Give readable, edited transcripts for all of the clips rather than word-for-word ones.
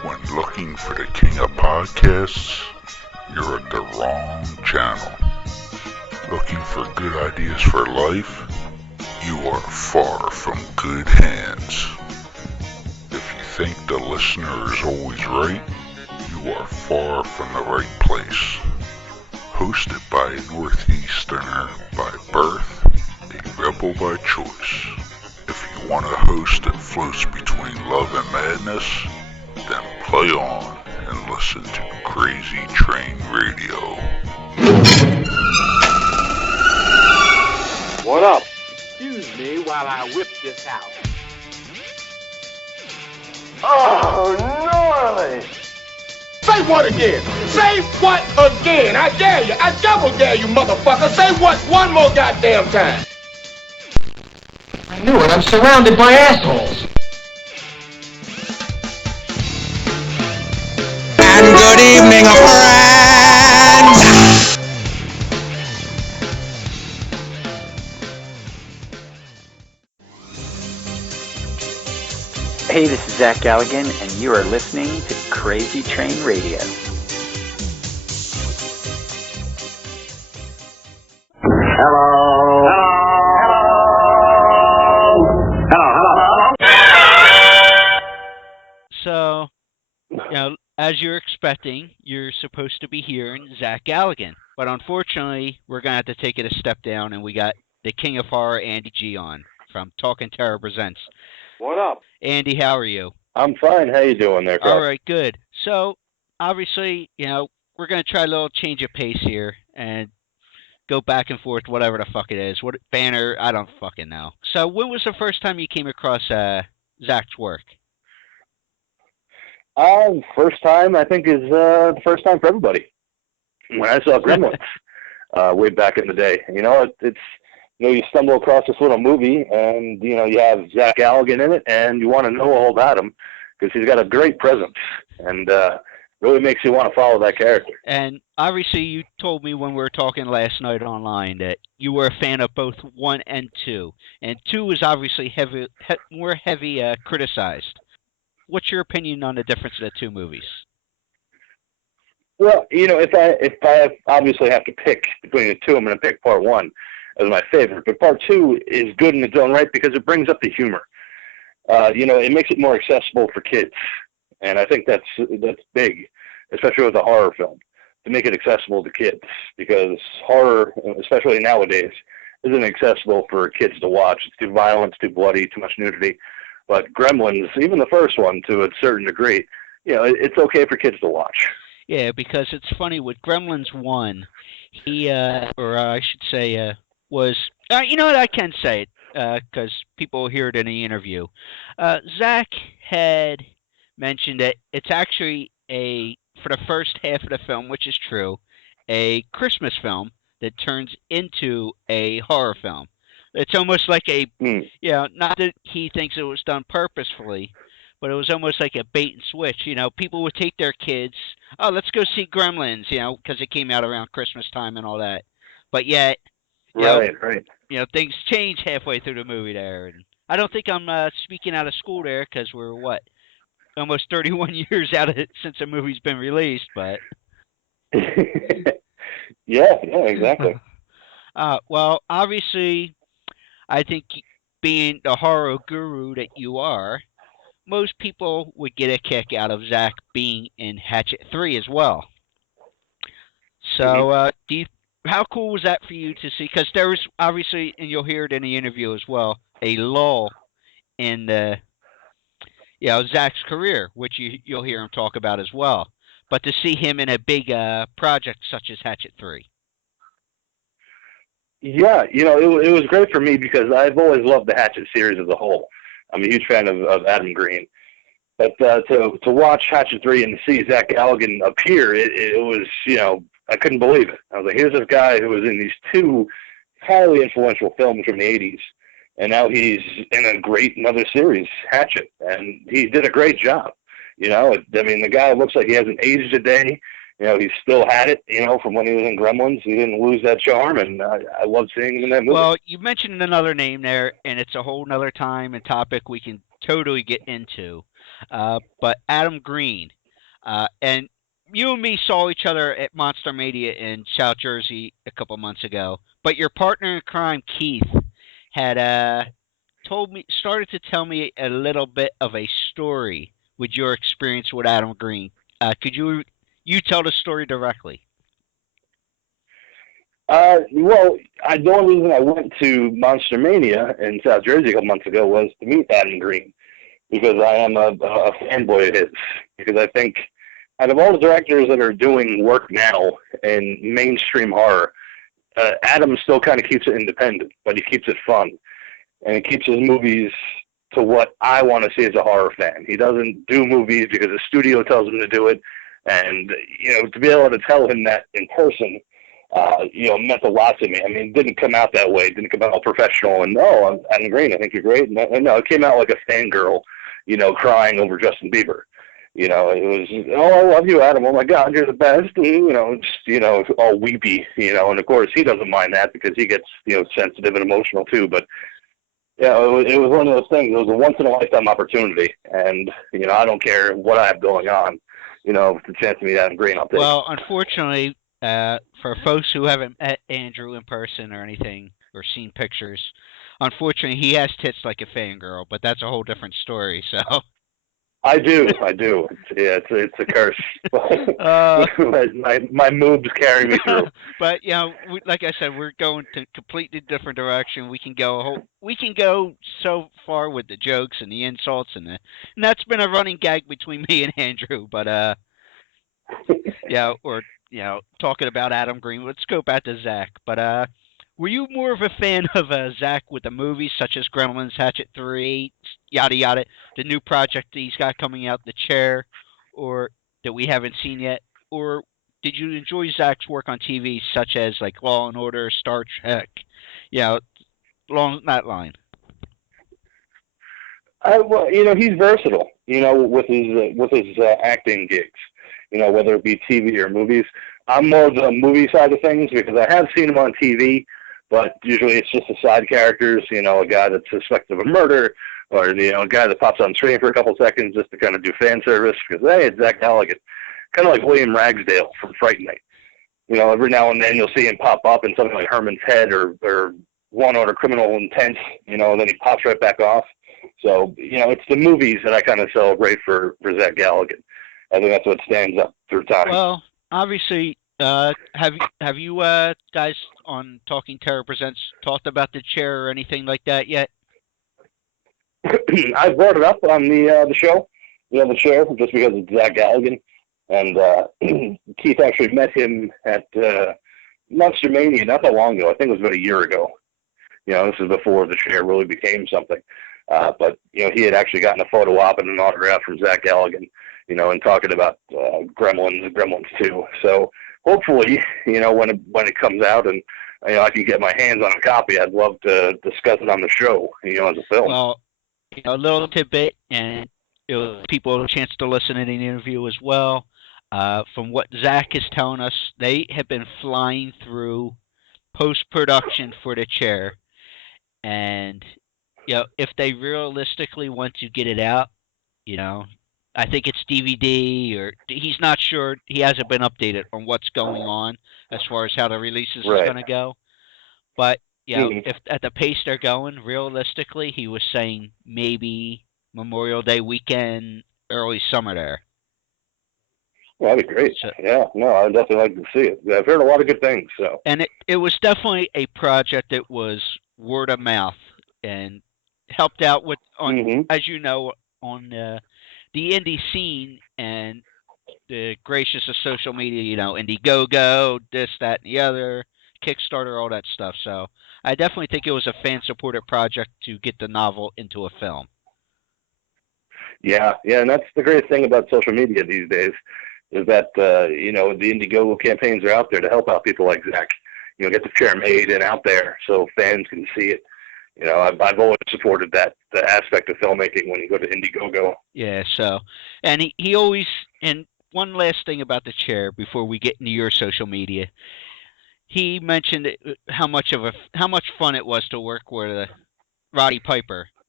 When looking for the king of podcasts, you're at the wrong channel. Looking for good ideas for life? You are far from good hands. If you think the listener is always right, you are far from the right place. Hosted by a Northeasterner by birth, a rebel by choice. If you want a host that floats between love and madness, then play on and listen to Crazy Train Radio. What up? Excuse me while I whip this out. Oh, gnarly! Say what again? Say what again? I dare you. I double dare you, motherfucker. Say what one more goddamn time. I knew it. I'm surrounded by assholes. And good evening, friends. Hey, this is Zach Galligan, and you are listening to Crazy Train Radio. So, as you're expecting, you're supposed to be hearing Zach Galligan. But unfortunately, we're going to have to take it a step down, and we got the King of Horror, Andy G, on from Talking Terror Presents. What up? Andy, how are you? I'm fine. How you doing there, Carl? All right, good. So, obviously, we're going to try a little change of pace here and go back and forth, whatever the fuck it is. What banner, I don't fucking know. So, when was the first time you came across Zach's work? First time, I think, is the first time for everybody. When I saw Gremlins way back in the day. It's you stumble across this little movie, and, you have Zach Galligan in it, and you want to know all about him, because he's got a great presence, and really makes you want to follow that character. And obviously, you told me when we were talking last night online that you were a fan of both 1 and 2. And 2 was obviously more heavy criticized. What's your opinion on the difference of the two movies? Well, if I obviously have to pick between the two, I'm going to pick part 1 as my favorite. But part 2 is good in its own right because it brings up the humor. It makes it more accessible for kids. And I think that's big, especially with a horror film, to make it accessible to kids, because horror, especially nowadays, isn't accessible for kids to watch. It's too violent, it's too bloody, too much nudity. But Gremlins, even the first one to a certain degree, it's okay for kids to watch. Yeah, because it's funny, with Gremlins 1, he, or I should say, was, you know what, I can say it, because people will hear it in the interview. Zach had mentioned that it's actually for the first half of the film, which is true, a Christmas film that turns into a horror film. It's almost like not that he thinks it was done purposefully, but it was almost like a bait and switch. People would take their kids, oh, let's go see Gremlins, because it came out around Christmas time and all that. But yet, right. Things change halfway through the movie there. And I don't think I'm speaking out of school there, because we're, almost 31 years out of it since the movie's been released, but... yeah, exactly. Well, obviously, I think being the horror guru that you are, most people would get a kick out of Zach being in Hatchet 3 as well. So, how cool was that for you to see? Because there was obviously, and you'll hear it in the interview as well, a lull in Zach's career, which you'll hear him talk about as well. But to see him in a big project such as Hatchet 3. Yeah, it was great for me because I've always loved the Hatchet series as a whole. I'm a huge fan of Adam Green. But to watch Hatchet 3 and see Zach Galligan appear, it was, I couldn't believe it. I was like, here's this guy who was in these 2 highly influential films from the 80s, and now he's in another series, Hatchet, and he did a great job. The guy looks like he hasn't aged a day. He still had it, from when he was in Gremlins. He didn't lose that charm, and I love seeing him in that movie. Well, you mentioned another name there, and it's a whole other time and topic we can totally get into. But Adam Green, and you and me saw each other at Monster Mania in South Jersey a couple months ago. But your partner in crime, Keith, had started to tell me a little bit of a story with your experience with Adam Green. Could you tell the story directly? Well, the only reason I went to Monster Mania in South Jersey a couple months ago was to meet Adam Green, because I am a fanboy of his. Because I think out of all the directors that are doing work now in mainstream horror, Adam still kind of keeps it independent, but he keeps it fun. And he keeps his movies to what I want to see as a horror fan. He doesn't do movies because the studio tells him to do it. And, to be able to tell him that in person, meant a lot to me. I mean, it didn't come out that way. It didn't come out all professional and, I'm Adam Green, I think you're great. And no, it came out like a fangirl, crying over Justin Bieber. It was, I love you, Adam. Oh my God, you're the best. And, just, all weepy, and of course he doesn't mind that because he gets, sensitive and emotional too. But yeah, it was one of those things. It was a once in a lifetime opportunity. And, I don't care what I have going on, if it's a chance to meet Adam Green, I'll take it. Well, unfortunately, for folks who haven't met Andrew in person or anything, or seen pictures, unfortunately, he has tits like a fangirl, but that's a whole different story, so. I do. It's a curse. my moves carry me through. But, like I said, we're going to completely different direction. We can go so far with the jokes and the insults, and that's been a running gag between me and Andrew, but, talking about Adam Green. Let's go back to Zach. But were you more of a fan of Zach with the movies such as Gremlins, Hatchet 3, yada yada, the new project he's got coming out, The Chair, or that we haven't seen yet? Or did you enjoy Zach's work on TV such as like Law and Order, Star Trek, along that line? Well, he's versatile. With his acting gigs. Whether it be TV or movies. I'm more of the movie side of things because I have seen him on TV, but usually it's just the side characters, a guy that's suspected of a murder, or, a guy that pops on screen for a couple seconds just to kind of do fan service because, hey, it's Zach Galligan. Kind of like William Ragsdale from Fright Night. Every now and then you'll see him pop up in something like Herman's Head or Law & Order Criminal Intent, and then he pops right back off. So, it's the movies that I kind of celebrate for Zach Galligan. I think that's what stands up through time. Well, obviously, have you guys on Talking Terror Presents talked about The Chair or anything like that yet? I brought it up on the show, The Chair, just because it's Zach Galligan. And Keith actually met him at Monster Mania not that long ago. I think it was about a year ago. This is before The Chair really became something. But, he had actually gotten a photo op and an autograph from Zach Galligan, and talking about Gremlins and Gremlins 2. So hopefully, when it comes out and, I can get my hands on a copy, I'd love to discuss it on the show, as a film. Well, a little tidbit, and people have a chance to listen to the interview as well. From what Zach is telling us, they have been flying through post-production for The Chair. And, if they realistically want to get it out, I think it's DVD, or he's not sure. He hasn't been updated on what's going on as far as how the releases is going to go. But, if at the pace they're going, realistically, he was saying maybe Memorial Day weekend, early summer there. Well, that'd be great. So, yeah, no, I'd definitely like to see it. I've heard a lot of good things. So. And it was definitely a project that was word of mouth and helped out with, as you know, on the indie scene and the gracious of social media, Indiegogo, this, that, and the other, Kickstarter, all that stuff. So I definitely think it was a fan-supported project to get the novel into a film. Yeah, and that's the greatest thing about social media these days is that, the Indiegogo campaigns are out there to help out people like Zach. Get the chair made and out there so fans can see it. I've always supported the aspect of filmmaking when you go to Indiegogo. Yeah, so, and he always, and one last thing about The Chair before we get into your social media, he mentioned how much fun it was to work with Roddy Piper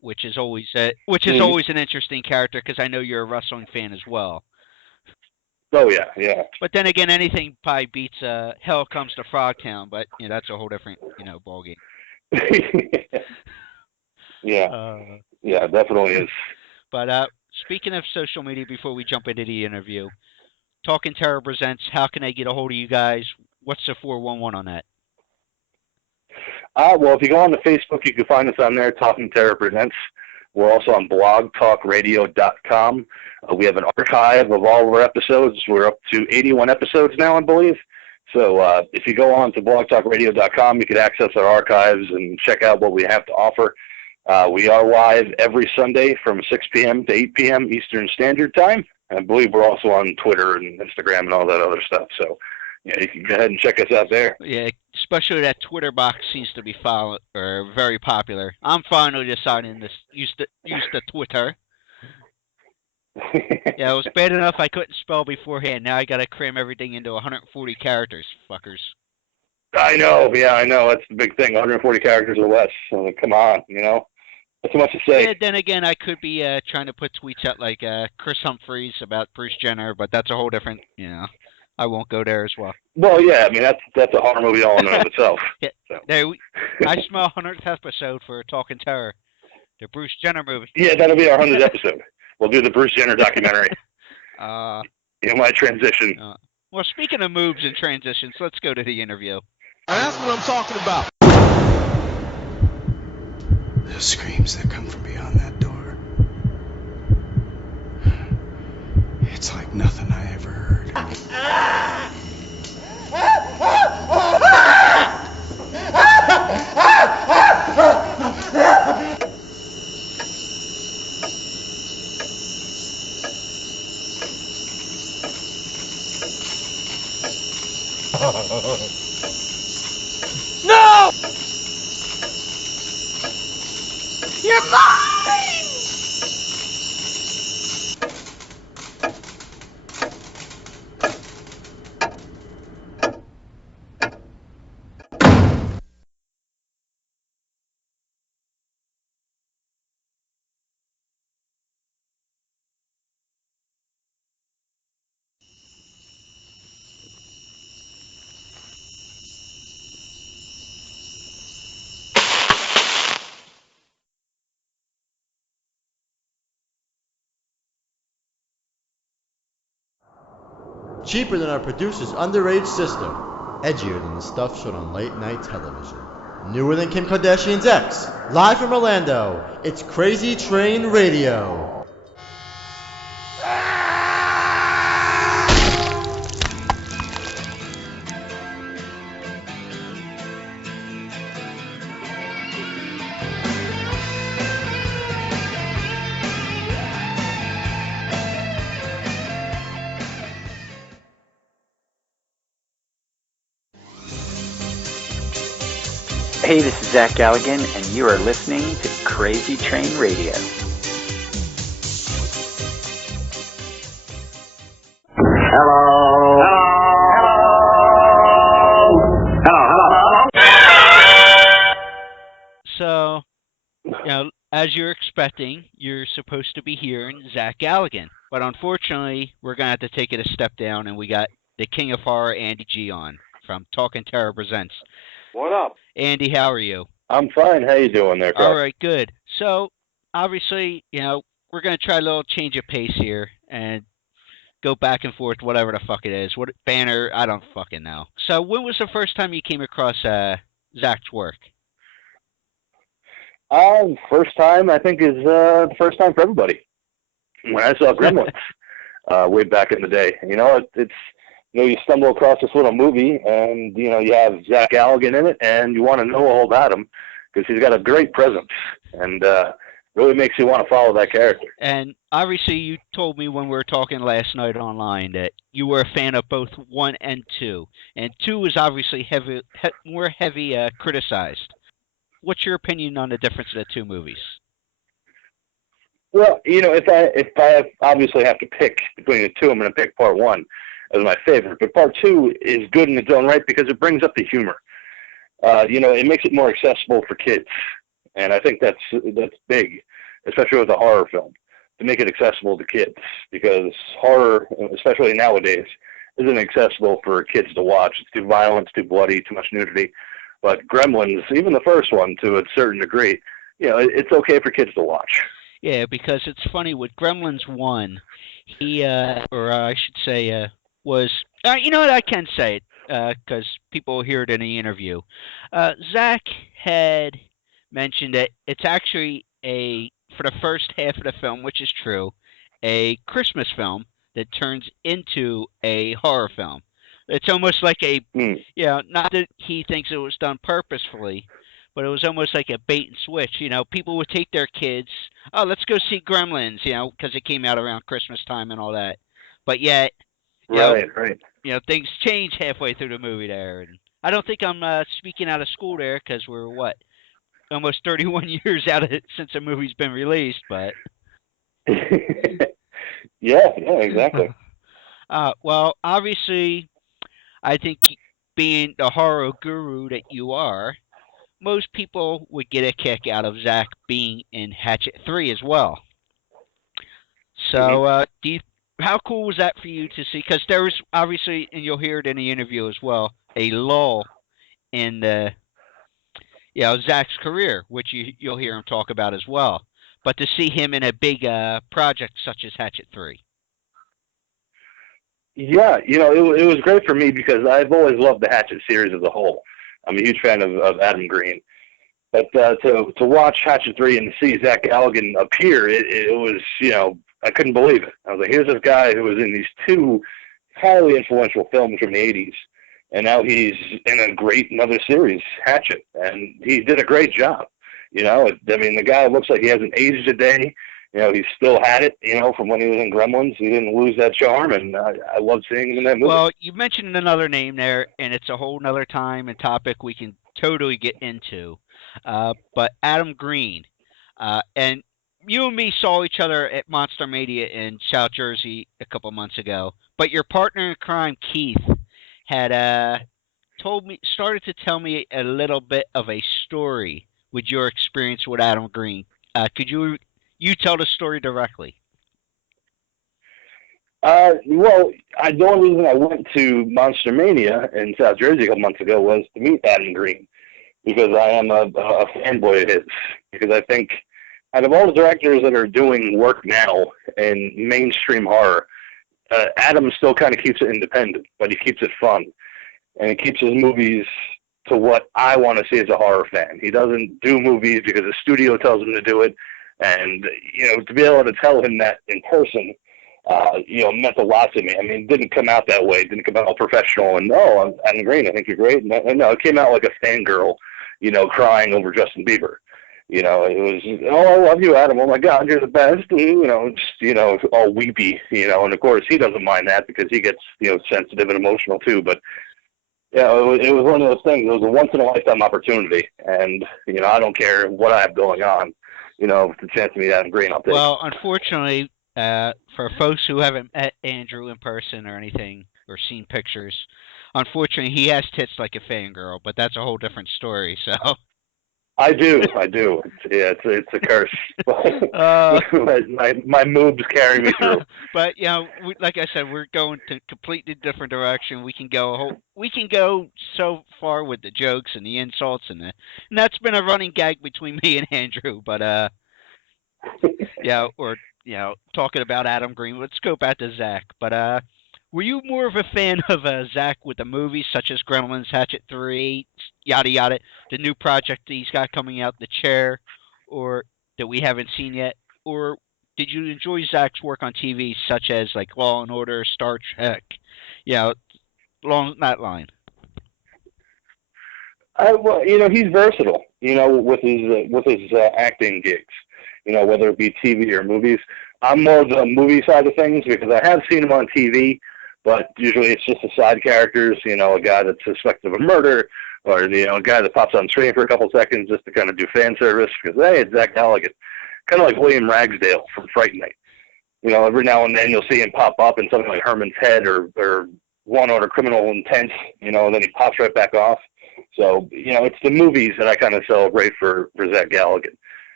which is always always an interesting character because I know you're a wrestling fan as well. Oh yeah, yeah. But then again, anything probably beats Hell Comes to Frogtown, but that's a whole different ballgame. Yeah, yeah, definitely is. But speaking of social media, before we jump into the interview, Talking Terror presents. How can I get a hold of you guys? What's the 411 on that? Well, if you go on to Facebook, you can find us on there, Talking Terror Presents. We're also on blogtalkradio.com. We have an archive of all of our episodes. We're up to 81 episodes now, I believe. So if you go on to blogtalkradio.com, you can access our archives and check out what we have to offer. We are live every Sunday from 6 p.m. to 8 p.m. Eastern Standard Time. I believe we're also on Twitter and Instagram and all that other stuff. So you can go ahead and check us out there. Yeah, especially that Twitter box seems to be very popular. I'm finally deciding to use the Twitter. Yeah, it was bad enough I couldn't spell beforehand. Now I got to cram everything into 140 characters, fuckers. I know. Yeah, I know. That's the big thing. 140 characters or less. So, come on, That's too much to say. Yeah, then again, I could be trying to put tweets out like Chris Humphries about Bruce Jenner, but that's a whole different, I won't go there as well. Well, yeah, I mean, that's a horror movie all in and of itself. Yeah, so. I smell 100th episode for Talking Terror, the Bruce Jenner movie. Yeah, that'll be our 100th episode. We'll do the Bruce Jenner documentary. My transition. Well, speaking of moves and transitions, let's go to the interview. That's what I'm talking about. The screams that come from beyond that door. It's like nothing I ever heard. No! You're mine! Cheaper than our producer's underage sister. Edgier than the stuff shown on late night television. Newer than Kim Kardashian's ex. Live from Orlando, it's Crazy Train Radio. Hey, this is Zach Galligan, and you are listening to Crazy Train Radio. Hello. So, as you're expecting, you're supposed to be hearing Zach Galligan. But unfortunately, we're going to have to take it a step down, and we got the King of Horror, Andy G, on from Talking Terror Presents. What up? Andy, how are you? I'm fine. How you doing there, Carl? All right, good. So, obviously, we're going to try a little change of pace here and go back and forth, whatever the fuck it is. What banner, I don't fucking know. So, when was the first time you came across Zach's work? First time, I think, is the first time for everybody. When I saw Gremlins way back in the day. It's you stumble across this little movie, and, you have Zach Galligan in it, and you want to know all about him, because he's got a great presence, and really makes you want to follow that character. And obviously, you told me when we were talking last night online that you were a fan of both 1 and 2, and 2 was obviously more heavy criticized. What's your opinion on the difference of the two movies? Well, if I obviously have to pick between the two, I'm going to pick part 1 as my favorite. But part 2 is good in its own right because it brings up the humor. It makes it more accessible for kids, and I think that's big. especially with a horror film, to make it accessible to kids, because horror, especially nowadays, isn't accessible for kids to watch. It's too violent, it's too bloody, too much nudity. But Gremlins, even the first one to a certain degree, it's okay for kids to watch. Yeah, because it's funny with Gremlins 1, he, or I should say, was, you know what, I can say it, because people will hear it in the interview. Zach had mentioned that it's actually for the first half of the film, which is true, a Christmas film that turns into a horror film. It's almost like not that he thinks it was done purposefully, but it was almost like a bait and switch. People would take their kids, oh, let's go see Gremlins, because it came out around Christmas time and all that. But yet, right. Things change halfway through the movie there. And I don't think I'm speaking out of school there, because we're, almost 31 years out of it since the movie's been released, but... yeah, exactly. Well, obviously, I think being the horror guru that you are, most people would get a kick out of Zach being in Hatchet 3 as well. So, how cool was that for you to see? Because there was obviously, and you'll hear it in the interview as well, a lull in Zach's career, which you'll hear him talk about as well. But to see him in a big project such as Hatchet 3. Yeah, it was great for me because I've always loved the Hatchet series as a whole. I'm a huge fan of Adam Green. But to watch Hatchet 3 and see Zach Galligan appear, it was, I couldn't believe it. I was like, here's this guy who was in these two highly influential films from the 80s, and now he's in another series, Hatchet, and he did a great job. The guy looks like he hasn't aged a day. He still had it, from when he was in Gremlins. He didn't lose that charm, and I love seeing him in that movie. Well, you mentioned another name there, and it's a whole nother time and topic we can totally get into. But Adam Green, and you and me saw each other at Monster Mania in South Jersey a couple months ago. But your partner in crime, Keith, had started to tell me a little bit of a story with your experience with Adam Green. Could you tell the story directly? Well, the only reason I went to Monster Mania in South Jersey a couple months ago was to meet Adam Green, because I am a fanboy of his. Because I think out of all the directors that are doing work now in mainstream horror, Adam still kind of keeps it independent, but he keeps it fun. And he keeps his movies to what I want to see as a horror fan. He doesn't do movies because the studio tells him to do it. And, to be able to tell him that in person, meant a lot to me. I mean, it didn't come out that way. It didn't come out all professional and, I'm Adam Green, I think you're great. No, it came out like a fangirl, crying over Justin Bieber. It was, I love you, Adam. Oh, my God, you're the best. And, just, all weepy, and, of course, he doesn't mind that because he gets, sensitive and emotional, too. But, it was one of those things. It was a once-in-a-lifetime opportunity. And, I don't care what I have going on. If it's a chance to meet Adam Green, I'll take it. Well, unfortunately, for folks who haven't met Andrew in person or anything, or seen pictures, unfortunately, he has tits like a fangirl, but that's a whole different story, so... I do. It's a curse. my moves carry me through. But like I said, we're going to completely different direction. We can go so far with the jokes and the insults and that's been a running gag between me and Andrew. But talking about Adam Green. Let's go back to Zach. But were you more of a fan of Zach with the movies such as Gremlins, Hatchet 3, yada yada, the new project that he's got coming out, The Chair, or that we haven't seen yet? Or did you enjoy Zach's work on TV such as like Law and Order, Star Trek, along that line? Well, he's versatile. With his acting gigs. Whether it be TV or movies. I'm more of the movie side of things because I have seen him on TV. But usually it's just the side characters, a guy that's suspected of a murder, or, a guy that pops on screen for a couple seconds just to kind of do fan service because, hey, it's Zach Galligan. Kind of like William Ragsdale from Fright Night. Every now and then you'll see him pop up in something like Herman's Head or Law and Order Criminal Intent, and then he pops right back off. So, it's the movies that I kind of celebrate for Zach Galligan.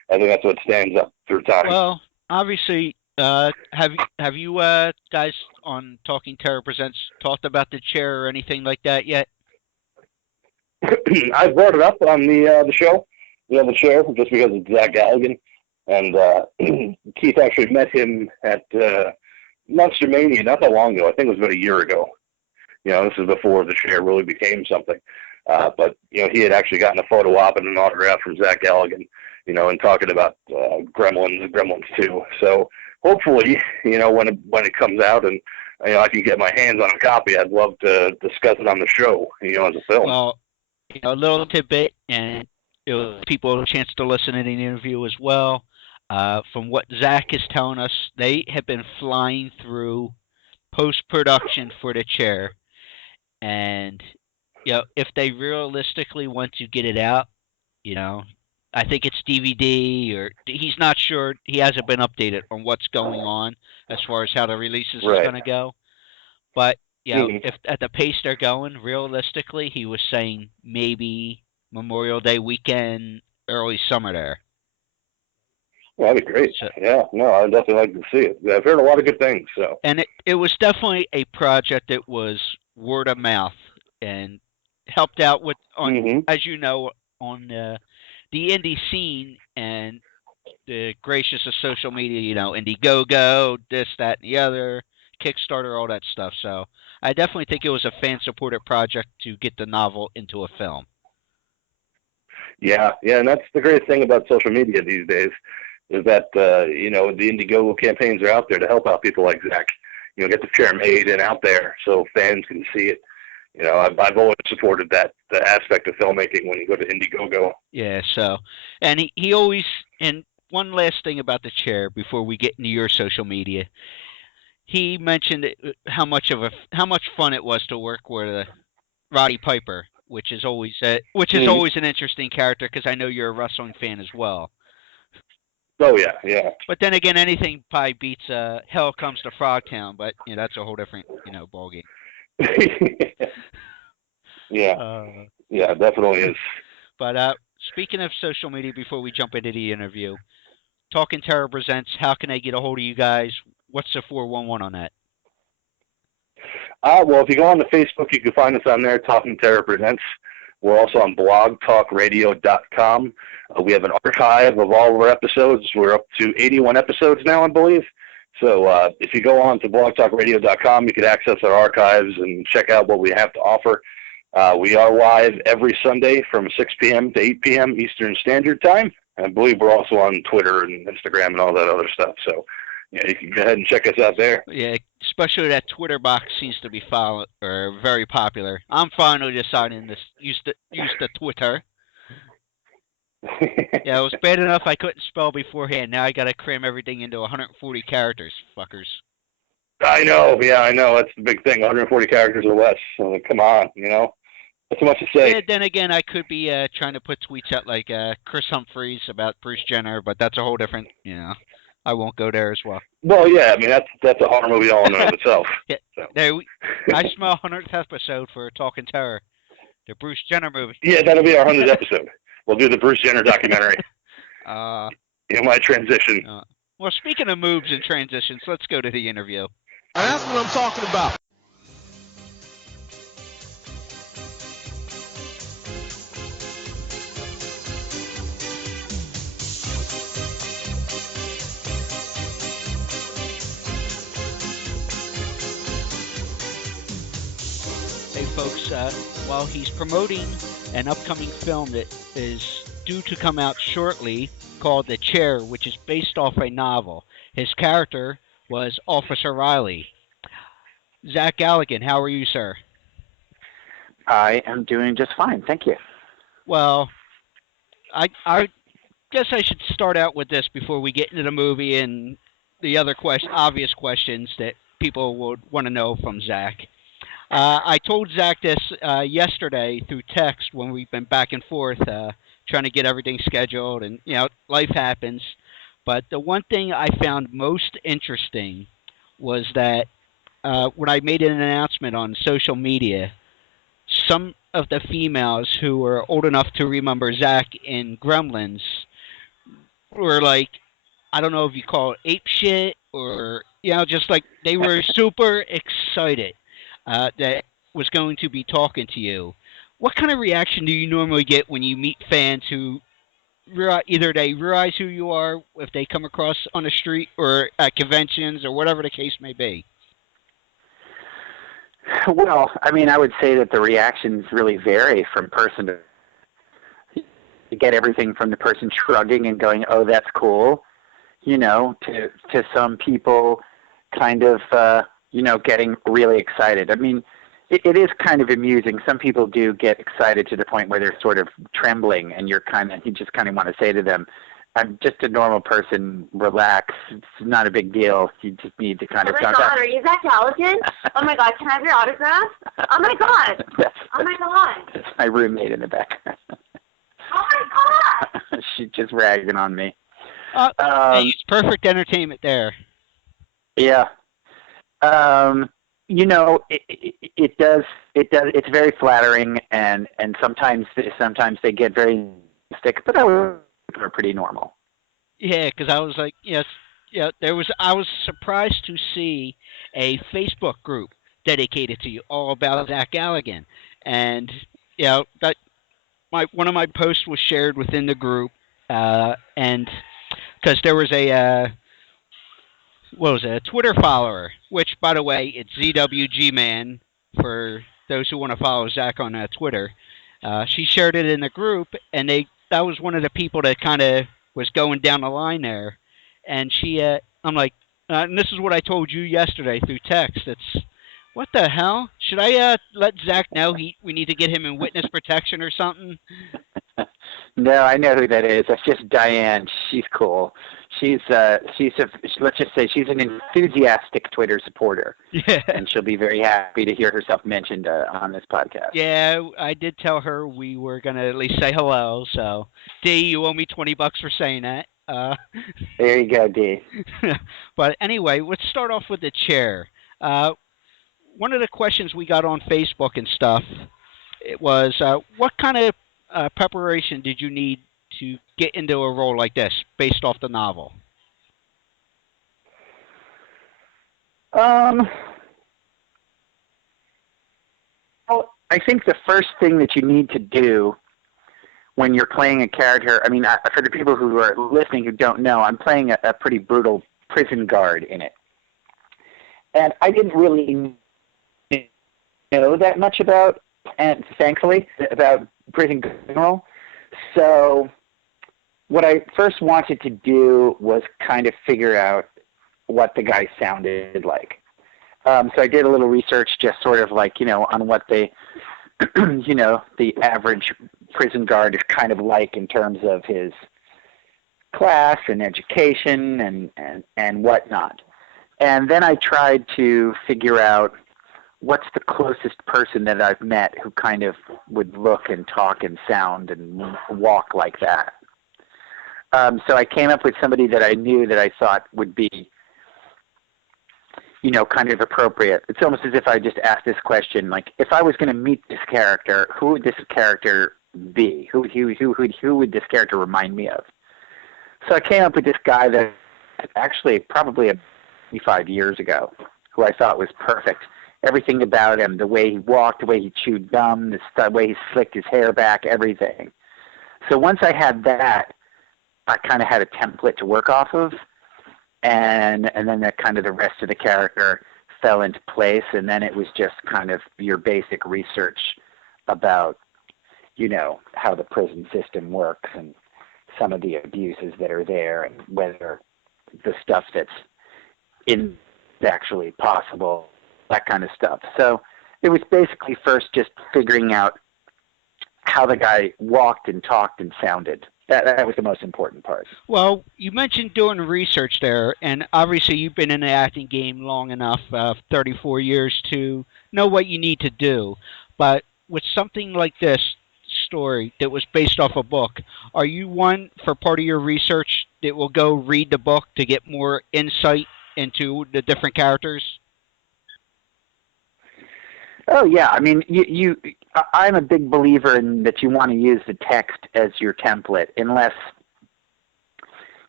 I think that's what stands up through time. Well, obviously, have you guys on Talking Terror Presents talked about the chair or anything like that yet? I brought it up on the show, the chair, just because it's Zach Galligan, and Keith actually met him at Monster Mania not that long ago. I think it was about a year ago. This is before the chair really became something. But he had actually gotten a photo op and an autograph from Zach Galligan, and talking about Gremlins 2. So hopefully, when it comes out and I can get my hands on a copy, I'd love to discuss it on the show, as a film. Well, a little tidbit, and it will give people a chance to listen to the interview as well. From what Zach is telling us, they have been flying through post-production for the chair, and if they realistically want to get it out, I think it's DVD, or he's not sure. He hasn't been updated on what's going on as far as how the releases is going to go. But if at the pace they're going, realistically, he was saying maybe Memorial Day weekend, early summer there. Well, that'd be great. So, I'd definitely like to see it. I've heard a lot of good things. So. And it was definitely a project that was word of mouth and helped out with, as you know, on the indie scene and the gracious of social media, Indiegogo, this, that, and the other, Kickstarter, all that stuff. So I definitely think it was a fan-supported project to get the novel into a film. Yeah, and that's the great thing about social media these days, is that, the Indiegogo campaigns are out there to help out people like Zach. Get the chair made and out there so fans can see it. I've always supported the aspect of filmmaking when you go to Indiegogo. Yeah, so, and he always, and one last thing about the chair before we get into your social media, he mentioned how much fun it was to work with Roddy Piper, which is always an interesting character, because I know you're a wrestling fan as well. Oh yeah. But then again, anything probably beats Hell Comes to Frogtown, but that's a whole different ballgame. Yeah, definitely is. But speaking of social media, before we jump into the interview, Talking Terror Presents, how can I get a hold of you guys? What's the 411 on that? Well, if you go on to Facebook, you can find us on there, Talking Terror Presents. We're also on blogtalkradio.com. We have an archive of all of our episodes. We're up to 81 episodes now, I believe. So if you go on to blogtalkradio.com, you can access our archives and check out what we have to offer. We are live every Sunday from 6 p.m. to 8 p.m. Eastern Standard Time. I believe we're also on Twitter and Instagram and all that other stuff. So you can go ahead and check us out there. Yeah, especially that Twitter box seems to be very popular. I'm finally deciding to use the Twitter. Yeah, it was bad enough I couldn't spell beforehand. Now I got to cram everything into 140 characters, fuckers. I know. That's the big thing. 140 characters or less. So, come on, That's too much to say. Yeah, then again, I could be trying to put tweets out like Chris Humphries about Bruce Jenner, but that's a whole different, I won't go there as well. Well, yeah, I mean, that's a horror movie all in and of itself. Yeah, so. I smell 100th episode for Talking Terror, the Bruce Jenner movie. Yeah, that'll be our 100th episode. We'll do the Bruce Jenner documentary. My transition. Well, speaking of moves and transitions, let's go to the interview. That's what I'm talking about. Hey folks, while he's promoting an upcoming film that is due to come out shortly called The Chair, which is based off a novel, his character was Officer Riley. Zach Galligan, how are you, sir? I am doing just fine, thank you. Well, I guess I should start out with this before we get into the movie and the other obvious questions that people would want to know from Zach. I told Zach this yesterday through text when we've been back and forth trying to get everything scheduled, and life happens. But the one thing I found most interesting was that when I made an announcement on social media, some of the females who were old enough to remember Zach in Gremlins were like, I don't know if you call it ape shit or, just like they were super excited that was going to be talking to you. What kind of reaction do you normally get when you meet fans who either they realize who you are if they come across on the street or at conventions or whatever the case may be? Well, I mean, I would say that the reactions really vary from person to. You get everything from the person shrugging and going, "Oh, that's cool," to some people kind of getting really excited. I mean, it is kind of amusing. Some people do get excited to the point where they're sort of trembling, and you just kind of want to say to them, "I'm just a normal person. Relax. It's not a big deal. You just need to kind of." Oh my God, are you Zach Galligan? Oh my God, can I have your autograph? Oh my God. Oh my God. That's my roommate in the background. Oh my God. She's just ragging on me. Hey, it's perfect entertainment there. Yeah. It does. It's very flattering, and sometimes they get very stick, but they're pretty normal. Yeah, because I was like, yes, yeah. I was surprised to see a Facebook group dedicated to you, all about Zach Galligan, and that one of my posts was shared within the group, and because there was a Twitter follower, which, by the way, it's ZWG Man for those who want to follow Zach on Twitter. She shared it in the group, and that was one of the people that kind of was going down the line there. And I'm like, and this is what I told you yesterday through text. It's, what the hell? Should I let Zach know we need to get him in witness protection or something? No, I know who that is. That's just Diane. She's cool. Let's just say she's an enthusiastic Twitter supporter. Yeah. And she'll be very happy to hear herself mentioned on this podcast. Yeah, I did tell her we were going to at least say hello. So, D, you owe me $20 for saying that. There you go, D. But anyway, let's start off with the chair. One of the questions we got on Facebook and stuff, it was, what kind of preparation did you need to get into a role like this based off the novel? Well, I think the first thing that you need to do when you're playing a character, I mean, for the people who are listening who don't know, I'm playing a pretty brutal prison guard in it. And I didn't really know that much about, and thankfully, about prison in general. So what I first wanted to do was kind of figure out what the guy sounded like. So I did a little research, just sort of like, on what the average prison guard is kind of like in terms of his class and education and whatnot. And then I tried to figure out what's the closest person that I've met who kind of would look and talk and sound and walk like that. So I came up with somebody that I knew that I thought would be, kind of appropriate. It's almost as if I just asked this question, like, if I was going to meet this character, who would this character be? Who would this character remind me of? So I came up with this guy that actually probably 25 years ago, who I thought was perfect. Everything about him, the way he walked, the way he chewed gum, the way he slicked his hair back, everything. So once I had that, I kind of had a template to work off of, and then that kind of the rest of the character fell into place, and then it was just kind of your basic research about, how the prison system works and some of the abuses that are there and whether the stuff that's in is actually possible, that kind of stuff. So it was basically first just figuring out how the guy walked and talked and sounded. That was the most important part. Well, you mentioned doing research there, and obviously you've been in the acting game long enough, 34 years, to know what you need to do. But with something like this story that was based off a book, are you one, for part of your research, that will go read the book to get more insight into the different characters? Oh, yeah. I mean, I'm a big believer in that you want to use the text as your template, unless,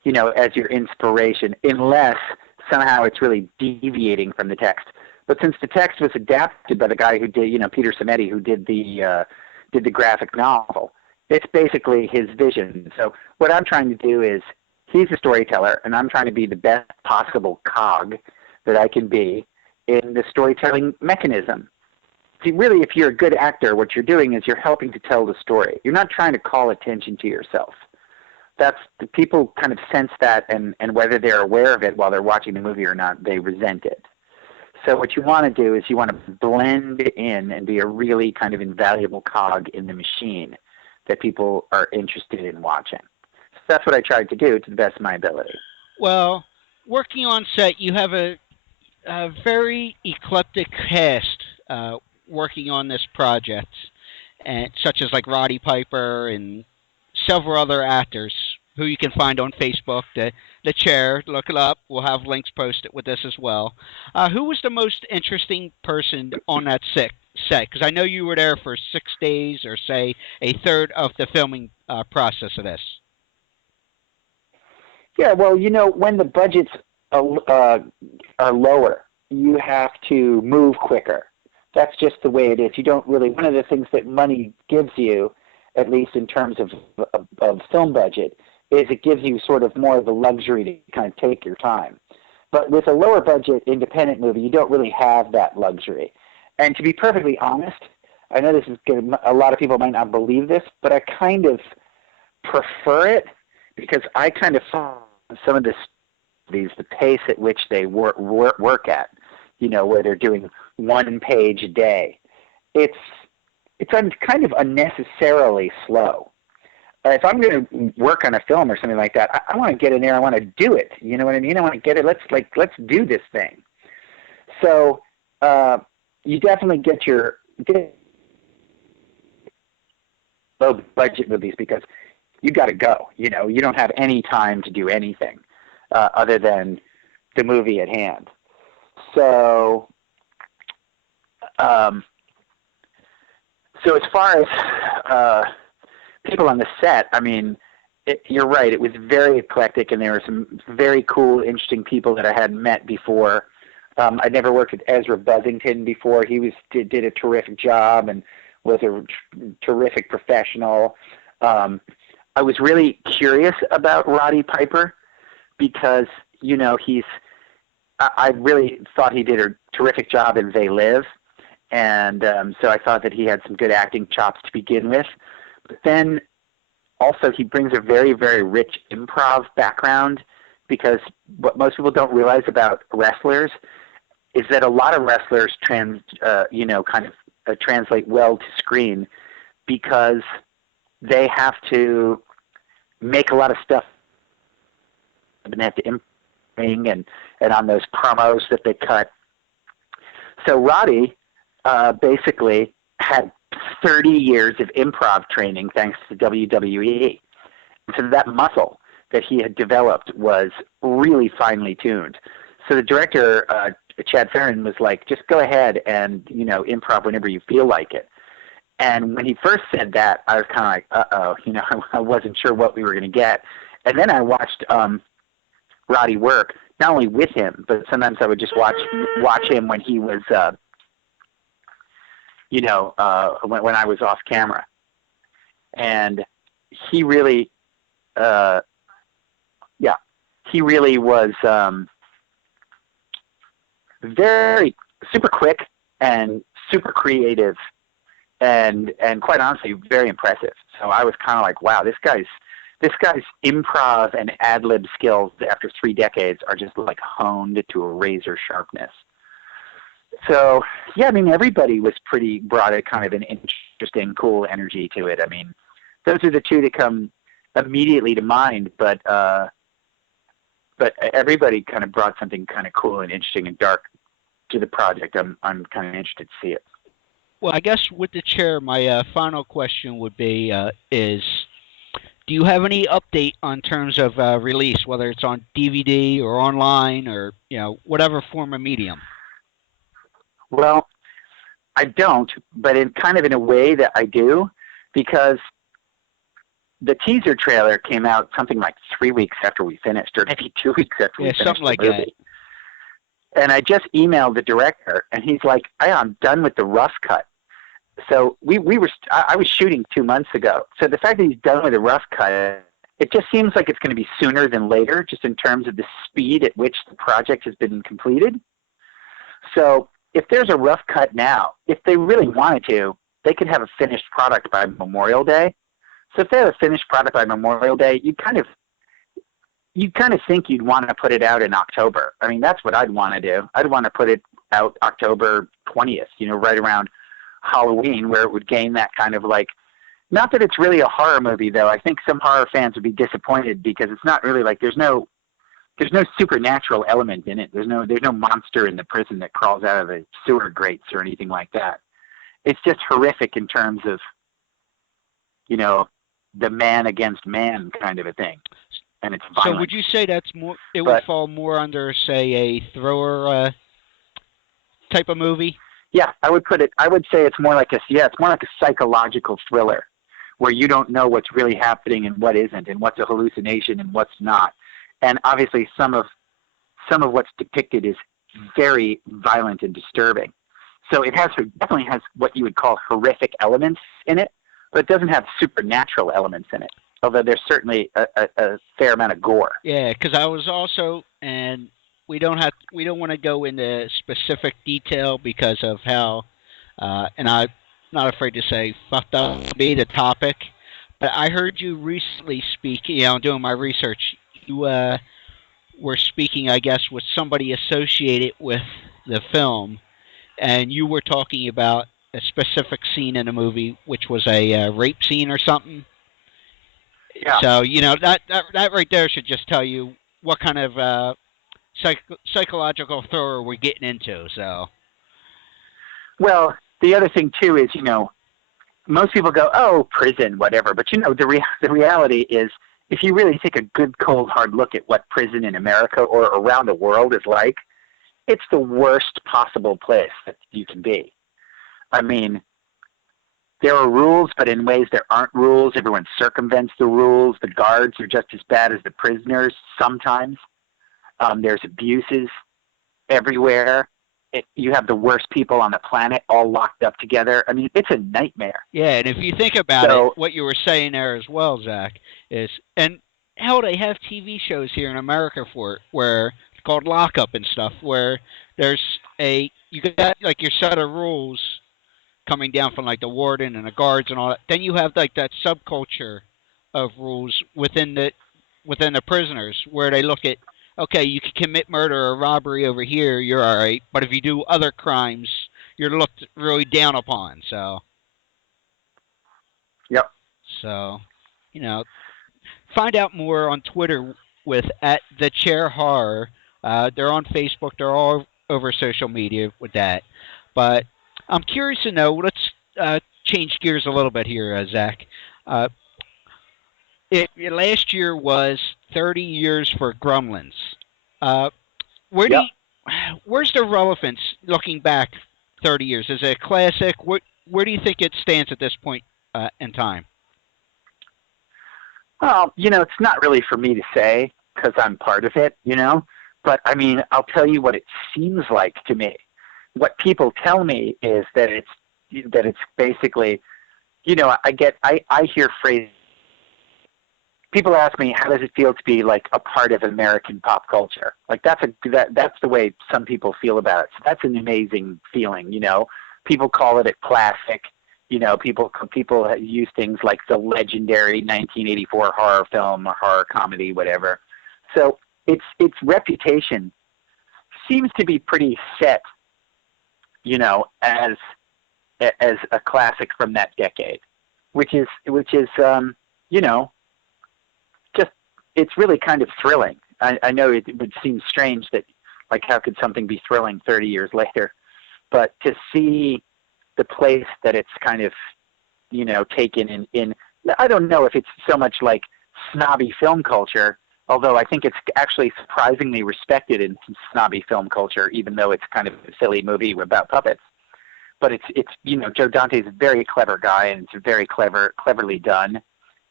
as your inspiration, unless somehow it's really deviating from the text. But since the text was adapted by the guy who did, Peter Samedi, who did the graphic novel, it's basically his vision. So what I'm trying to do is, he's a storyteller, and I'm trying to be the best possible cog that I can be in the storytelling mechanism. See, really, if you're a good actor, what you're doing is you're helping to tell the story. You're not trying to call attention to yourself. That's the people kind of sense that, and whether they're aware of it while they're watching the movie or not, they resent it. So what you want to do is you want to blend in and be a really kind of invaluable cog in the machine that people are interested in watching. So that's what I tried to do to the best of my ability. Well, working on set, you have a very eclectic cast working on this project, and such as like Roddy Piper and several other actors who you can find on Facebook. The Chair, look it up. We'll have links posted with this as well. Who was the most interesting person on that set? Because I know you were there for 6 days, or say a third of the filming process of this. Yeah, well, when the budgets are lower, you have to move quicker. That's just the way it is. You don't really. One of the things that money gives you, at least in terms of film budget, is it gives you sort of more of the luxury to kind of take your time. But with a lower budget independent movie, you don't really have that luxury. And to be perfectly honest, I know this is a lot of people might not believe this, but I kind of prefer it, because I kind of find some of the pace at which they work at, where they're doing 1 page a day. It's kind of unnecessarily slow. If I'm going to work on a film or something like that, I want to get in there. I want to do it. You know what I mean? I want to get it. Let's do this thing. So you definitely get low budget movies, because you got to go. You don't have any time to do anything other than the movie at hand. So as far as people on the set, I mean, you're right. It was very eclectic, and there were some very cool, interesting people that I hadn't met before. I'd never worked with Ezra Buzzington before. He did a terrific job and was a terrific professional. I was really curious about Roddy Piper, because I really thought he did a terrific job in They Live, and so I thought that he had some good acting chops to begin with. But then also he brings a very, very rich improv background, because what most people don't realize about wrestlers is that a lot of wrestlers translate well to screen, because they have to make a lot of stuff, and they have to improv and on those promos that they cut. So Roddy basically had 30 years of improv training thanks to WWE. So that muscle that he had developed was really finely tuned. So the director, Chad Farron, was like, just go ahead and, improv whenever you feel like it. And when he first said that, I was kind of like, uh-oh, I wasn't sure what we were going to get. And then I watched Roddy work, not only with him, but sometimes I would just watch him when he was, when I was off camera. And he really, was very super quick and super creative, and quite honestly very impressive. So I was kind of like, wow, this guy's improv and ad lib skills after 3 decades are just like honed to a razor sharpness. So yeah, I mean, everybody brought a kind of an interesting, cool energy to it. I mean, those are the two that come immediately to mind, but everybody kind of brought something kind of cool and interesting and dark to the project. I'm kind of interested to see it. Well, I guess with the Chair, my final question would be, do you have any update on terms of release, whether it's on DVD or online or, whatever form of medium? Well, I don't, but in a way that I do, because the teaser trailer came out something like 3 weeks after we finished, or maybe 2 weeks after we finished something like the movie. that. And I just emailed the director, and he's like, I'm done with the rough cut. So I was shooting 2 months ago. So the fact that he's done with the rough cut, it just seems like it's going to be sooner than later, just in terms of the speed at which the project has been completed. So if there's a rough cut now, if they really wanted to, they could have a finished product by Memorial Day. So if they have a finished product by Memorial Day, you kind of think you'd want to put it out in October. I mean, that's what I'd want to do. I'd want to put it out October 20th, right around Halloween, where it would gain that kind of like, not that it's really a horror movie, though. I think some horror fans would be disappointed because it's not really like there's no supernatural element in it. There's no monster in the prison that crawls out of the sewer grates or anything like that. It's just horrific in terms of, the man against man kind of a thing. And it's violent. So would you say that's more? It would fall more under, say, a thriller type of movie? Yeah, I would say it's more like a psychological thriller, where you don't know what's really happening and what isn't, and what's a hallucination and what's not. And obviously, some of what's depicted is very violent and disturbing. So it definitely has what you would call horrific elements in it, but it doesn't have supernatural elements in it. Although there's certainly a fair amount of gore. Yeah, because I was also, and we don't want to go into specific detail because of how, and I'm not afraid to say, fucked up be the topic. But I heard you recently speak. Doing my research, you were speaking, I guess, with somebody associated with the film, and you were talking about a specific scene in the movie, which was a rape scene or something. Yeah. So, that right there should just tell you what kind of psychological thriller we're getting into. So. Well, the other thing, too, is, most people go, oh, prison, whatever. But, the reality is, if you really take a good, cold, hard look at what prison in America or around the world is like, it's the worst possible place that you can be. I mean, there are rules, but in ways there aren't rules. Everyone circumvents the rules. The guards are just as bad as the prisoners sometimes. There's abuses everywhere. You have the worst people on the planet all locked up together. I mean, it's a nightmare. Yeah, and if you think about it, what you were saying there as well, Zach, is, and hell, they have TV shows here in America for it, where it's called Lockup and stuff, where you got like your set of rules coming down from like the warden and the guards and all that. Then you have like that subculture of rules within the prisoners, where they look at, okay, you can commit murder or robbery over here, you're all right, but if you do other crimes, you're looked really down upon. So. Yep. So, find out more on Twitter with @TheChairHorror. They're on Facebook. They're all over social media with that. But I'm curious to know. Let's change gears a little bit here, Zach. Last year was 30 years for Gremlins. Where's the relevance looking back 30 years? Is it a classic? Where do you think it stands at this point in time? Well, it's not really for me to say because I'm part of it, But, I mean, I'll tell you what it seems like to me. What people tell me is that it's basically, I hear phrases. People ask me, how does it feel to be like a part of American pop culture? Like that's the way some people feel about it. So that's an amazing feeling, People call it a classic. People use things like the legendary 1984 horror film or horror comedy, whatever. So its reputation seems to be pretty set, as a classic from that decade, which is just, it's really kind of thrilling. I know it would seem strange that, like, how could something be thrilling 30 years later? But to see the place that it's kind of, taken in, I don't know if it's so much like snobby film culture, although I think it's actually surprisingly respected in snobby film culture, even though it's kind of a silly movie about puppets. But it's Joe Dante's a very clever guy, and it's very cleverly done.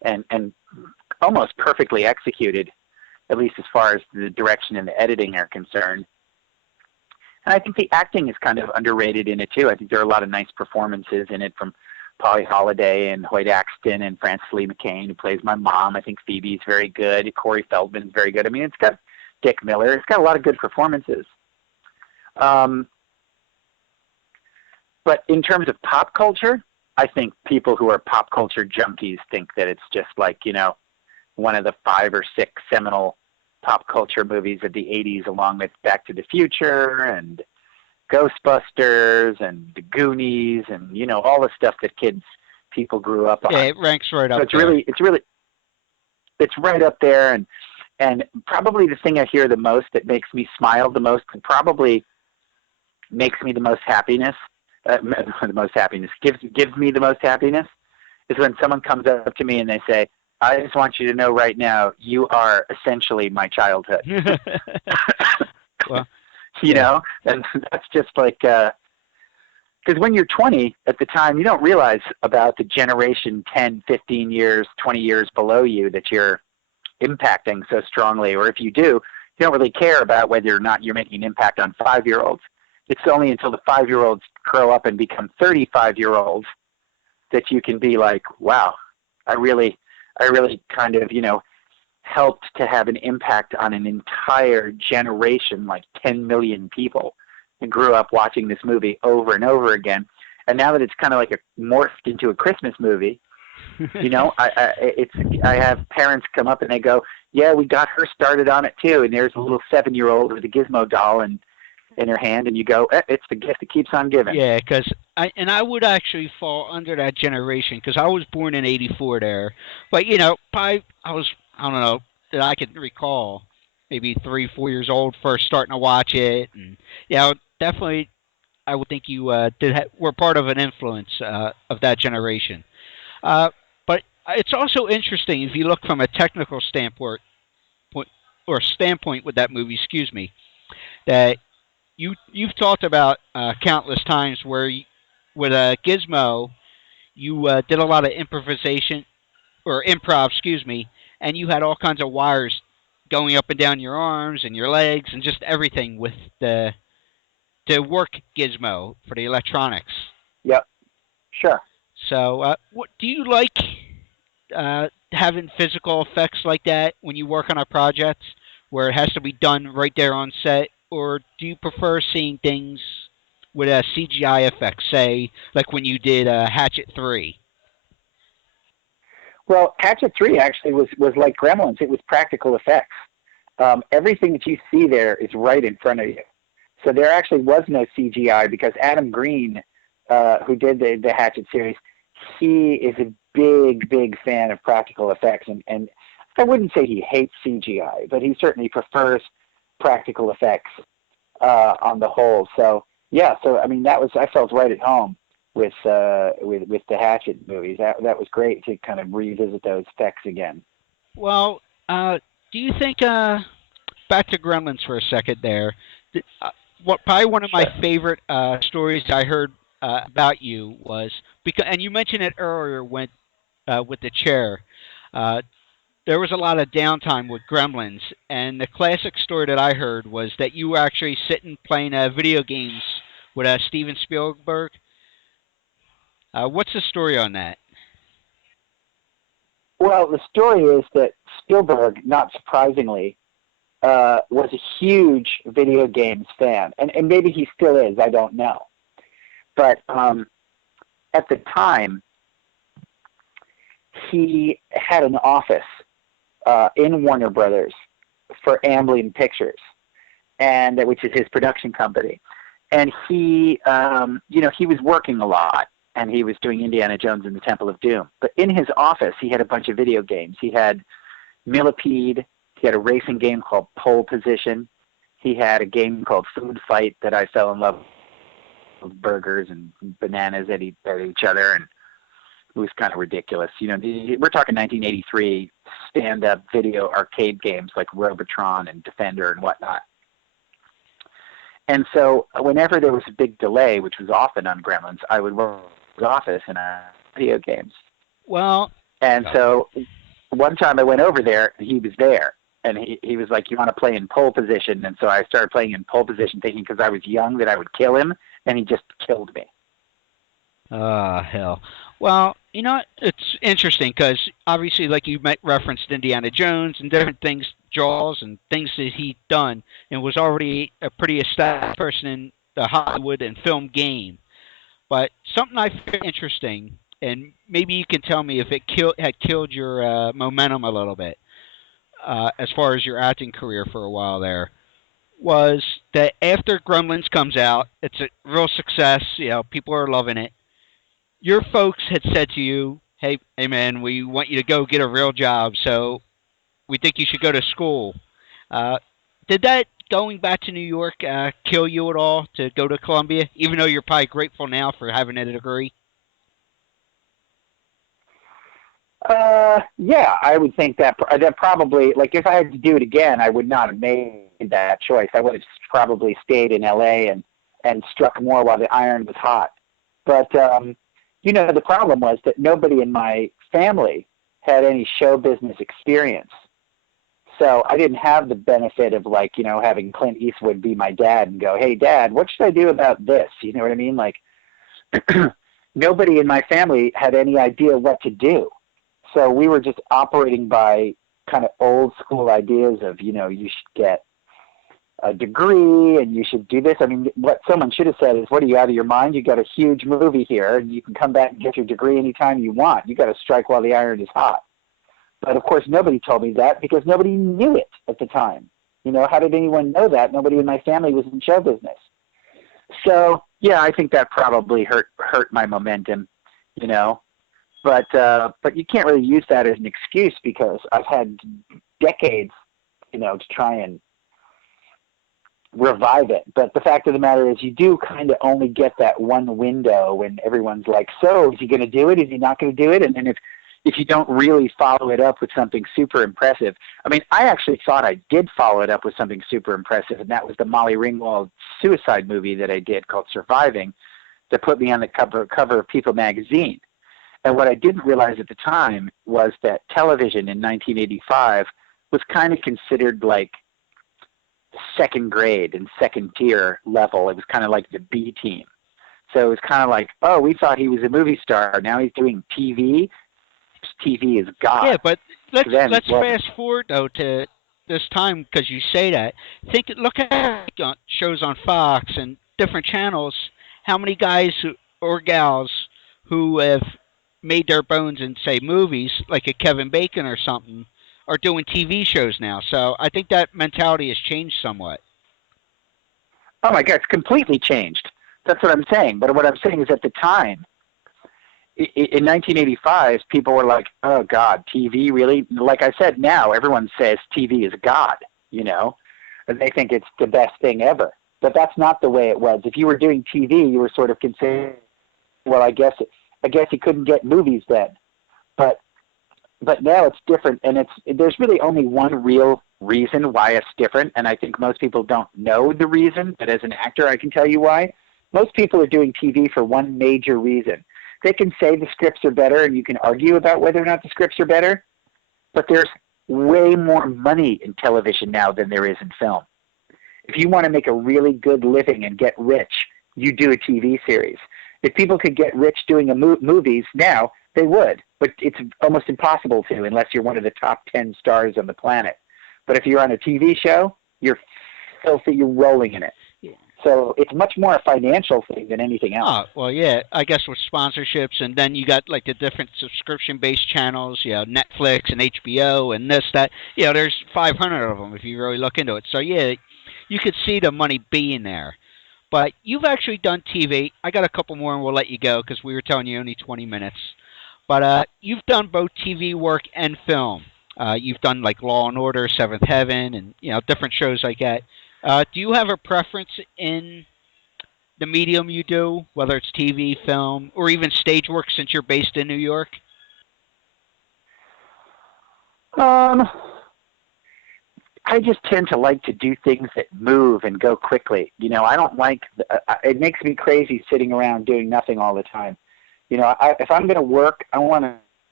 and almost perfectly executed, at least as far as the direction and the editing are concerned. And I think the acting is kind of underrated in it too. I think there are a lot of nice performances in it from Polly Holliday and Hoyt Axton and Frances Lee McCain, who plays my mom. I think Phoebe's very good. Corey Feldman's very good. I mean, it's got Dick Miller. It's got a lot of good performances. But in terms of pop culture, I think people who are pop culture junkies think that it's just like, one of the 5 or 6 seminal pop culture movies of the 80s, along with Back to the Future and Ghostbusters and The Goonies and, all the stuff that people grew up on. Yeah, it ranks right up there. It's right up there. And probably the thing I hear the most that makes me smile the most and probably makes me the most happiness, gives me the most happiness, is when someone comes up to me and they say, I just want you to know right now, you are essentially my childhood. Well, and that's just like, because when you're 20 at the time, you don't realize about the generation 10, 15 years, 20 years below you that you're impacting so strongly. Or if you do, you don't really care about whether or not you're making an impact on 5-year-olds. It's only until the 5-year-olds grow up and become 35-year-olds that you can be like, wow, I really kind of, helped to have an impact on an entire generation, like 10 million people, and grew up watching this movie over and over again. And now that it's kind of like morphed into a Christmas movie, I have parents come up and they go, yeah, we got her started on it too. And there's a little 7-year-old with a Gizmo doll in her hand, and you go, it's the gift that keeps on giving. Yeah, because I would actually fall under that generation because I was born in '84 there, but probably I don't know that I can recall maybe 3-4 years old first starting to watch it, and definitely I would think you were part of an influence of that generation. But it's also interesting if you look from a technical standpoint with that movie, that you've talked about countless times where with Gizmo, you did a lot of improvisation or improv, and you had all kinds of wires going up and down your arms and your legs and just everything with to work Gizmo for the electronics. Yep, sure. So, what do you like having physical effects like that when you work on a project where it has to be done right there on set? Or do you prefer seeing things with a CGI effect, say, like when you did Hatchet 3? Well, Hatchet 3 actually was like Gremlins. It was practical effects. Everything that you see there is right in front of you. So there actually was no CGI because Adam Green, who did the Hatchet series, he is a big, big fan of practical effects. And I wouldn't say he hates CGI, but he certainly prefers practical effects on the whole. So I mean I felt right at home with the Hatchet movies. That was great to kind of revisit those effects again. Well, do you think back to Gremlins for a second there? Probably one of my favorite stories I heard about you was and you mentioned it earlier with the chair. There was a lot of downtime with Gremlins, and the classic story that I heard was that you were actually sitting playing video games with Steven Spielberg. What's the story on that? Well, the story is that Spielberg, not surprisingly, was a huge video games fan, and maybe he still is, I don't know. But at the time, he had an office in Warner Brothers for Amblin Pictures, and which is his production company. And he, he was working a lot, and he was doing Indiana Jones and the Temple of Doom. But in his office, he had a bunch of video games. He had Millipede. He had a racing game called Pole Position. He had a game called Food Fight that I fell in love with burgers and bananas at each other, and it was kind of ridiculous. We're talking 1983 stand-up video arcade games like Robotron and Defender and whatnot. And so whenever there was a big delay, which was often on Gremlins, I would work in the office in video games. Well, And so one time I went over there, and he was there. And he was like, you want to play in pole position? And so I started playing in pole position, thinking because I was young that I would kill him, and he just killed me. Hell. Well, you know, it's interesting because obviously, like you referenced Indiana Jones and different things, Jaws and things that he'd done, and was already a pretty established person in the Hollywood and film game. But something I find interesting, and maybe you can tell me if it had killed your momentum a little bit, as far as your acting career for a while there, was that after Gremlins comes out, it's a real success. You know, people are loving it. Your folks had said to you, hey man, we want you to go get a real job, so we think you should go to school. Did that going back to New York kill you at all to go to Columbia, even though you're probably grateful now for having a degree? Yeah, I would think that probably, like, if I had to do it again, I would not have made that choice. I would have probably stayed in L.A. and struck more while the iron was hot. But, you know, the problem was that nobody in my family had any show business experience. So I didn't have the benefit of, like, you know, having Clint Eastwood be my dad and go, hey, Dad, what should I do about this? You know what I mean? Like, nobody in my family had any idea what to do. So we were just operating by kind of old school ideas of, you know, you should get a degree and you should do this. I mean, what someone should have said is, what are you, out of your mind? You got a huge movie here and you can come back and get your degree anytime you want. You got to strike while the iron is hot. But of course, nobody told me that because nobody knew it at the time. You know, how did anyone know that? Nobody in my family was in show business. So yeah, I think that probably hurt my momentum, you know. But you can't really use that as an excuse because I've had decades, you know, to try and revive it. But the fact of the matter is you do kind of only get that one window when everyone's like, so is he going to do it? Is he not going to do it? And then if you don't really follow it up with something super impressive. I mean, I actually thought I did follow it up with something super impressive, and that was the Molly Ringwald suicide movie that I did called Surviving that put me on the cover of People magazine. And what I didn't realize at the time was that television in 1985 was kind of considered like second grade and second tier level. It was kind of like the B team. So it was kind of like, oh, we thought he was a movie star. Now he's doing TV. TV is God. Yeah, but let's fast forward though to this time because you say that. Look at shows on Fox and different channels. How many guys or gals who have made their bones in, say, movies, like a Kevin Bacon or something, are doing TV shows now. So I think that mentality has changed somewhat. Oh, my God, it's completely changed. That's what I'm saying. But what I'm saying is at the time, in 1985, people were like, oh, God, TV, really? Like I said, now everyone says TV is God, you know, and they think it's the best thing ever. But that's not the way it was. If you were doing TV, you were sort of considered, well, I guess you couldn't get movies then. But now it's different, and there's really only one real reason why it's different, and I think most people don't know the reason, but as an actor I can tell you why. Most people are doing TV for one major reason. They can say the scripts are better, and you can argue about whether or not the scripts are better, but there's way more money in television now than there is in film. If you want to make a really good living and get rich, you do a TV series. If people could get rich doing movies now, they would, but it's almost impossible to unless you're one of the top 10 stars on the planet. But if you're on a TV show, you're filthy, you're rolling in it. Yeah. So it's much more a financial thing than anything else. Oh, well, yeah, I guess with sponsorships, and then you got like the different subscription-based channels, you know, Netflix and HBO and this, that. You know, there's 500 of them if you really look into it. So, yeah, you could see the money being there. But you've actually done TV. I got a couple more and we'll let you go because we were telling you only 20 minutes. But you've done both TV work and film. You've done like Law and Order, Seventh Heaven, and you know different shows like that. Do you have a preference in the medium you do, whether it's TV, film, or even stage work since you're based in New York? I just tend to like to do things that move and go quickly. You know, I don't like it makes me crazy sitting around doing nothing all the time. You know, if I'm going to work, I want to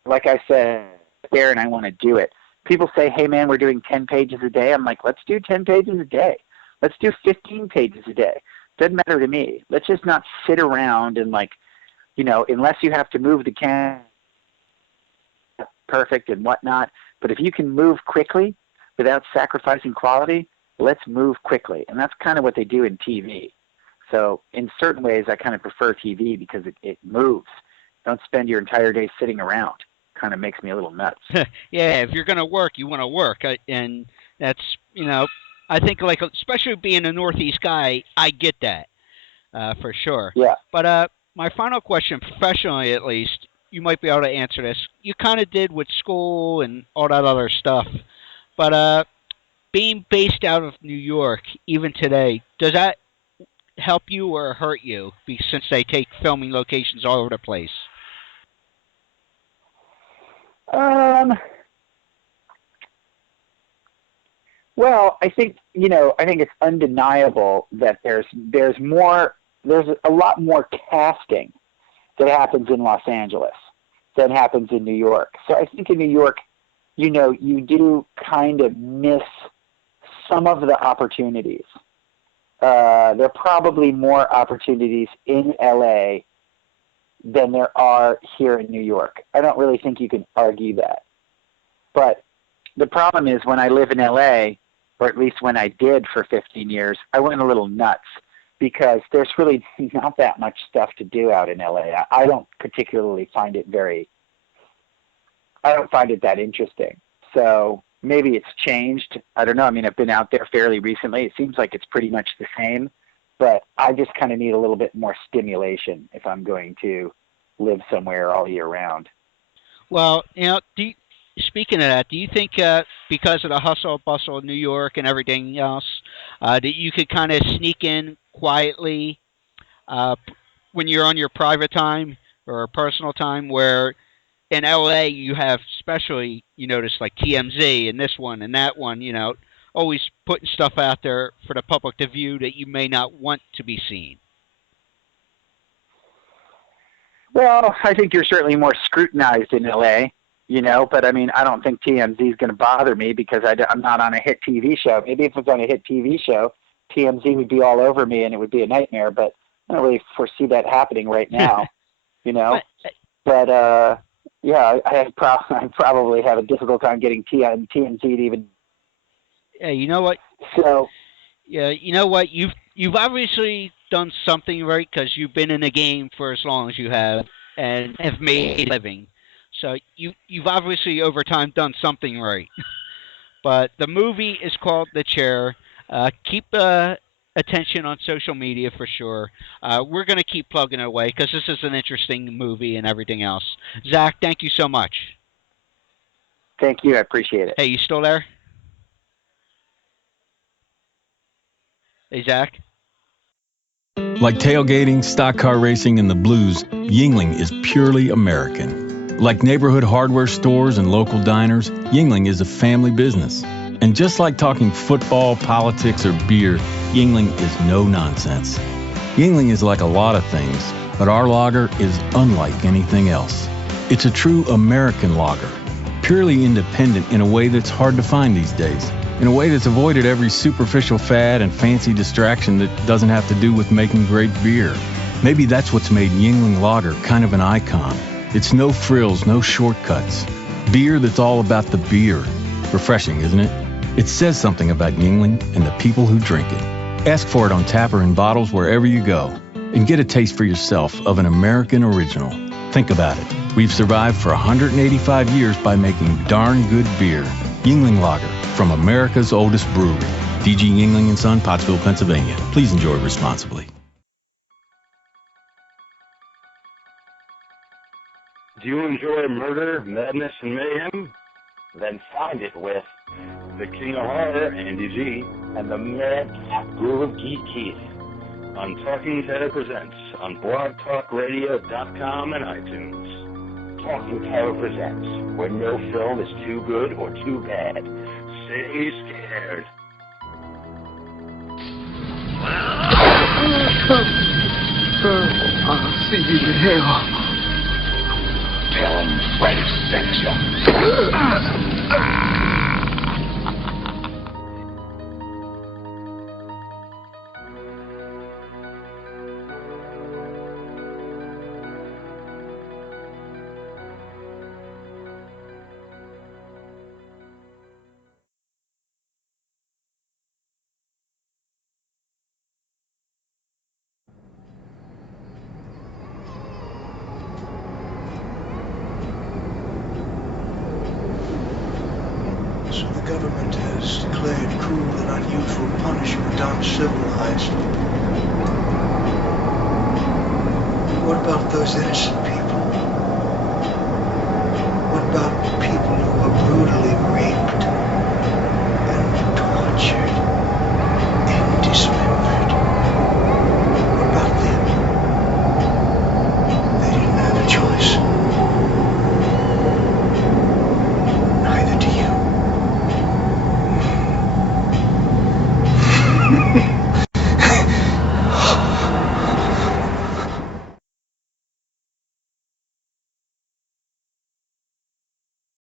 like I said, there and I want to do it. People say, hey, man, we're doing 10 pages a day. I'm like, let's do 10 pages a day. Let's do 15 pages a day. Doesn't matter to me. Let's just not sit around and, like, you know, unless you have to move the can perfect and whatnot. But if you can move quickly without sacrificing quality, let's move quickly. And that's kind of what they do in TV. So in certain ways, I kind of prefer TV because it moves. Don't spend your entire day sitting around. Kind of makes me a little nuts. Yeah, if you're going to work, you want to work. And that's, you know, I think, like, especially being a Northeast guy, I get that for sure. Yeah. But my final question, professionally at least, you might be able to answer this. You kind of did with school and all that other stuff. But being based out of New York, even today, does that help you or hurt you since they take filming locations all over the place? Well, I think, you know, I think it's undeniable that there's a lot more casting that happens in Los Angeles than happens in New York. So I think in New York, you know, you do kind of miss some of the opportunities. There are probably more opportunities in LA than there are here in New York. I don't really think you can argue that. But the problem is when I live in LA, or at least when I did for 15 years, I went a little nuts because there's really not that much stuff to do out in LA. I don't particularly find it that interesting. So maybe it's changed. I don't know. I mean, I've been out there fairly recently. It seems like it's pretty much the same, but I just kind of need a little bit more stimulation if I'm going to live somewhere all year round. Well, you know, speaking of that, do you think because of the hustle bustle of New York and everything else, that you could kind of sneak in quietly when you're on your private time or personal time, where in LA you have, especially, you notice, like TMZ and this one and that one, you know, always putting stuff out there for the public to view that you may not want to be seen? Well, I think you're certainly more scrutinized in LA, you know, but I mean, I don't think TMZ is going to bother me because I'm not on a hit TV show. Maybe if it was on a hit TV show, TMZ would be all over me and it would be a nightmare, but I don't really foresee that happening right now, you know. But yeah, I probably have a difficult time getting TMZ to even. Yeah, you know what? So. Yeah, you know what? You've obviously done something right because you've been in the game for as long as you have and have made a living. So you've obviously over time done something right. But the movie is called The Chair. Keep attention on social media for sure. We're going to keep plugging it away because this is an interesting movie and everything else. Zach, thank you so much. Thank you. I appreciate it. Hey, you still there? Hey, Zach? Like tailgating, stock car racing, and the blues, Yuengling is purely American. Like neighborhood hardware stores and local diners, Yuengling is a family business. And just like talking football, politics, or beer, Yuengling is no nonsense. Yuengling is like a lot of things, but our lager is unlike anything else. It's a true American lager, purely independent in a way that's hard to find these days. In a way that's avoided every superficial fad and fancy distraction that doesn't have to do with making great beer. Maybe that's what's made Yuengling Lager kind of an icon. It's no frills, no shortcuts. Beer that's all about the beer. Refreshing, isn't it? It says something about Yuengling and the people who drink it. Ask for it on tap or in bottles wherever you go. And get a taste for yourself of an American original. Think about it. We've survived for 185 years by making darn good beer. Yuengling Lager, from America's oldest brewery. DG Yuengling & Son, Pottsville, Pennsylvania. Please enjoy responsibly. Do you enjoy murder, madness, and mayhem? Then find it with the King of Horror, Andy G, and the Mad Cat Guru of Geek Keith on Talking Terror Presents on blogtalkradio.com and iTunes. Talking Terror Presents, where no film is too good or too bad. Stay scared. I'll see you in hell. Tell him Freddy sent you. So the government has declared cruel and unusual punishment uncivilized. What about those innocent people?